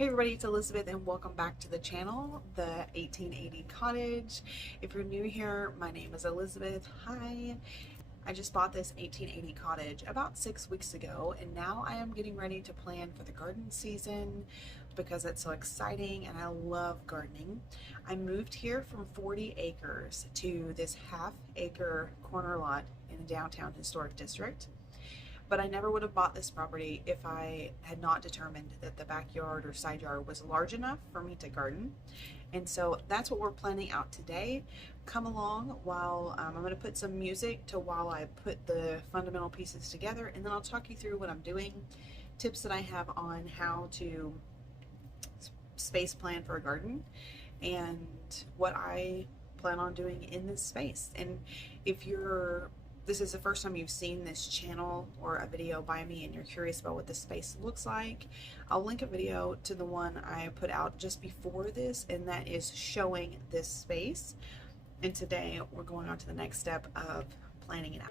Hey everybody, it's Elizabeth and welcome back to the channel, The 1880 Cottage. If you're new here, my name is Elizabeth. Hi. I just bought this 1880 cottage about 6 weeks ago, and now I am getting ready to plan for the garden season because it's so exciting and I love gardening. I moved here from 40 acres to this half-acre corner lot in a downtown historic district. But I never would have bought this property if I had not determined that the backyard or side yard was large enough for me to garden. And so that's what we're planning out today. Come along while I'm going to put some music to while I put the fundamental pieces together, and then I'll talk you through what I'm doing, tips that I have on how to space plan for a garden, and what I plan on doing in this space. And if this is the first time you've seen this channel or a video by me and you're curious about what this space looks like, I'll link a video to the one I put out just before this, and that is showing this space. And today we're going on to the next step of planning it out.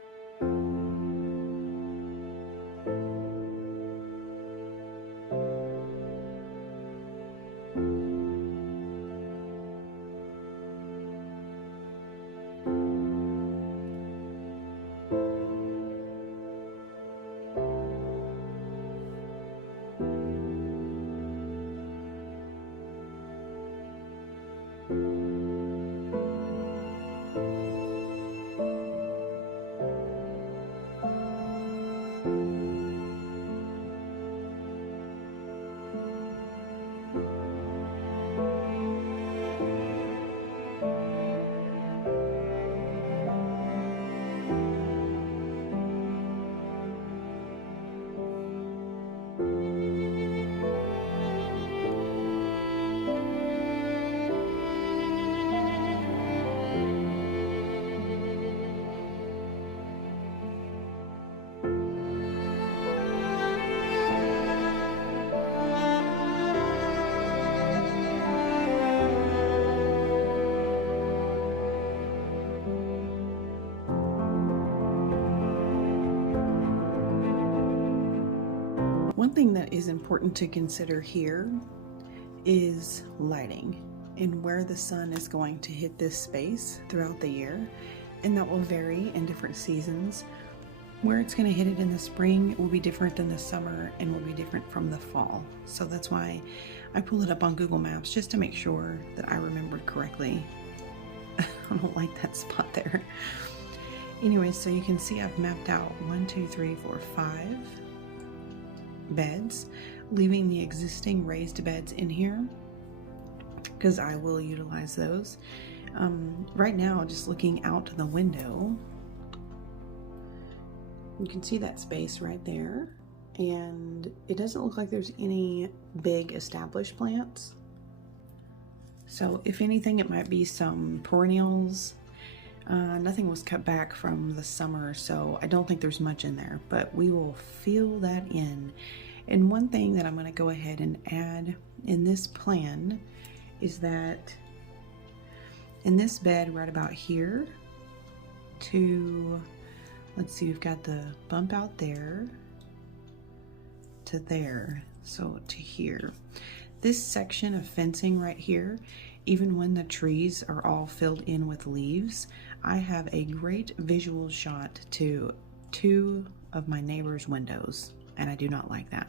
One thing that is important to consider here is lighting and where the sun is going to hit this space throughout the year, and that will vary in different seasons. Where it's going to hit it in the spring will be different than the summer and will be different from the fall. So that's why I pull it up on Google Maps just to make sure that I remembered correctly. I don't like that spot there. Anyway, so you can see I've mapped out 1, 2, 3, 4, 5 beds, leaving the existing raised beds in here because I will utilize those. Right now, just looking out the window, you can see that space right there, and it doesn't look like there's any big established plants. So if anything, it might be some perennials. Nothing was cut back from the summer, so I don't think there's much in there, but we will fill that in. And one thing that I'm going to go ahead and add in this plan is that in this bed right about here to, let's see, we've got the bump out there to there, so to here. This section of fencing right here, even when the trees are all filled in with leaves, I have a great visual shot to 2 of my neighbor's windows, and I do not like that.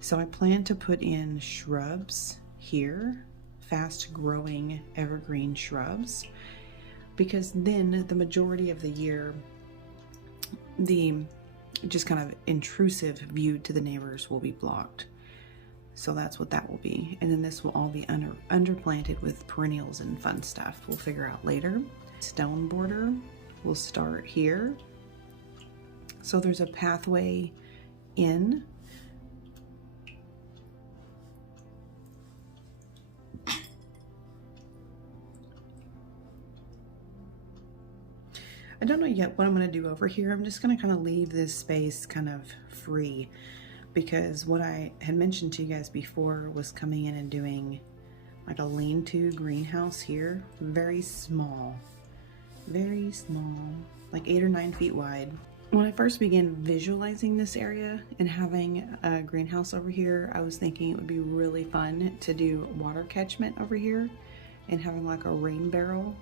So I plan to put in shrubs here, fast growing evergreen shrubs, because then the majority of the year, the just kind of intrusive view to the neighbors will be blocked. So that's what that will be. And then this will all be underplanted with perennials and fun stuff we'll figure out later. Stone border will start here. So there's a pathway in. I don't know yet what I'm going to do over here. I'm just going to kind of leave this space kind of free, because what I had mentioned to you guys before was coming in and doing like a lean-to greenhouse here. Very small, like 8 or 9 feet wide. When I first began visualizing this area and having a greenhouse over here, I was thinking it would be really fun to do water catchment over here and having like a rain barrel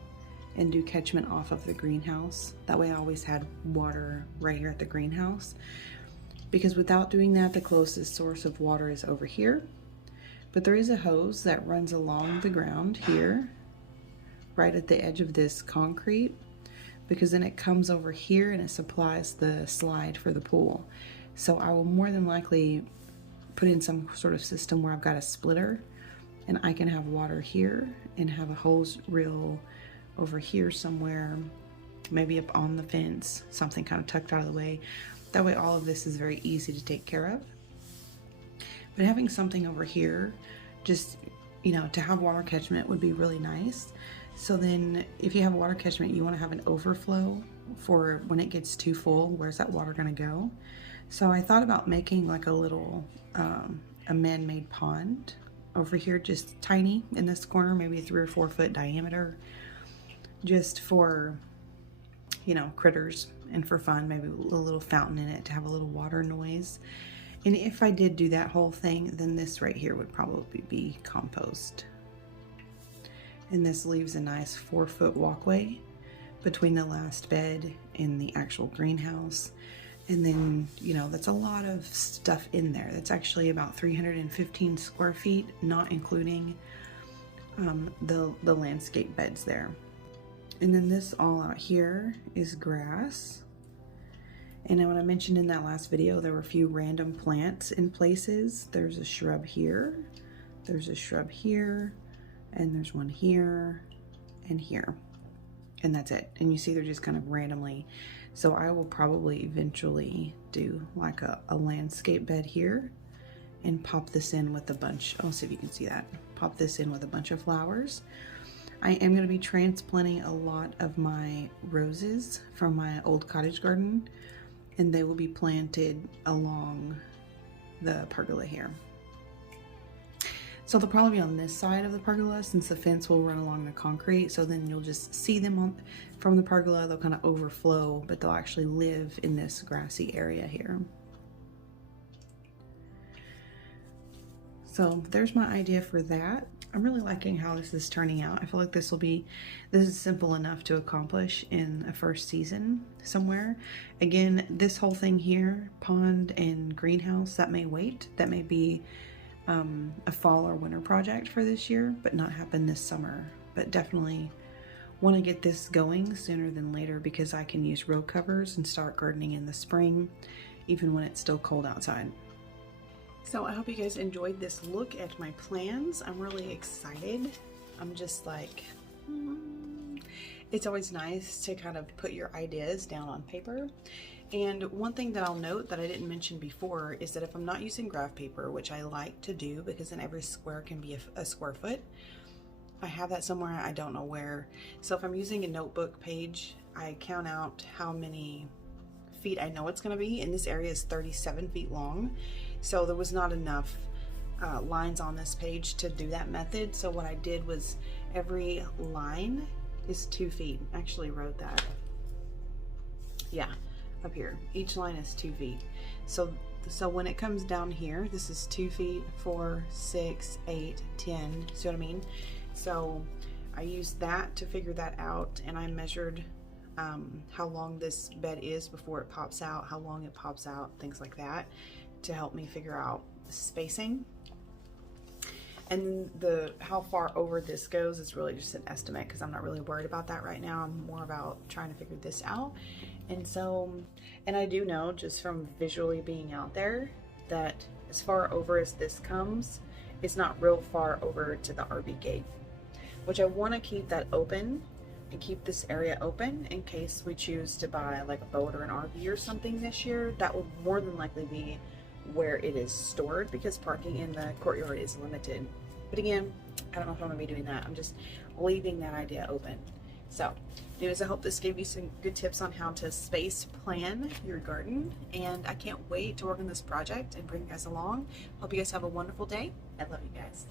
and do catchment off of the greenhouse. That way I always had water right here at the greenhouse, because without doing that, the closest source of water is over here. But there is a hose that runs along the ground here, right at the edge of this concrete, because then it comes over here and it supplies the slide for the pool. So I will more than likely put in some sort of system where I've got a splitter and I can have water here and have a hose reel over here somewhere, maybe up on the fence, something kind of tucked out of the way. That way all of this is very easy to take care of. But having something over here, just, you know, to have water catchment would be really nice. So then if you have water catchment, you want to have an overflow for when it gets too full. Where's that water going to go? So I thought about making like a little, a man-made pond over here, just tiny in this corner, maybe 3 or 4 foot diameter, just for, you know, critters and for fun, maybe a little fountain in it to have a little water noise. And if I did do that whole thing, then this right here would probably be compost. And this leaves a nice 4 foot walkway between the last bed and the actual greenhouse. And then, you know, that's a lot of stuff in there. That's actually about 315 square feet, not including the landscape beds there. And then this all out here is grass. And when I mentioned in that last video, there were a few random plants in places. There's a shrub here, there's a shrub here, and there's one here and here, and that's it. And you see they're just kind of randomly. So I will probably eventually do like a landscape bed here and pop this in with a bunch, I'll see if you can see that, pop this in with a bunch of flowers. I am going to be transplanting a lot of my roses from my old cottage garden, and they will be planted along the pergola here. So they'll probably be on this side of the pergola, since the fence will run along the concrete. So then you'll just see them from the pergola. They'll kind of overflow, but they'll actually live in this grassy area here. So there's my idea for that. I'm really liking how this is turning out. I feel like this is simple enough to accomplish in a first season somewhere. Again, this whole thing here, pond and greenhouse, that may wait. That may be a fall or winter project for this year, but not happen this summer. But definitely want to get this going sooner than later, because I can use row covers and start gardening in the spring, even when it's still cold outside. So I hope you guys enjoyed this look at my plans. I'm really excited. I'm just like, it's always nice to kind of put your ideas down on paper. And one thing that I'll note that I didn't mention before is that if I'm not using graph paper, which I like to do because then every square can be a square foot, I have that somewhere, I don't know where. So if I'm using a notebook page, I count out how many feet I know it's going to be, and this area is 37 feet long. So there was not enough lines on this page to do that method. So what I did was every line is 2 feet. I actually wrote that. Yeah, up here. Each line is 2 feet. So when it comes down here, this is 2 feet, 4, 6, 8, 10. See what I mean? So I used that to figure that out, and I measured how long this bed is before it pops out, how long it pops out, things like that, to help me figure out spacing. And how far over this goes is really just an estimate, because I'm not really worried about that right now. I'm more about trying to figure this out. And so, and I do know just from visually being out there that as far over as this comes, it's not real far over to the RV gate, which I want to keep that open and keep this area open in case we choose to buy like a boat or an RV or something this year. That will more than likely be where it is stored, because parking in the courtyard is limited. But again, I don't know if I'm gonna be doing that. I'm just leaving that idea open. So anyways, I hope this gave you some good tips on how to space plan your garden, and I can't wait to work on this project and bring you guys along. Hope you guys have a wonderful day. I love you guys.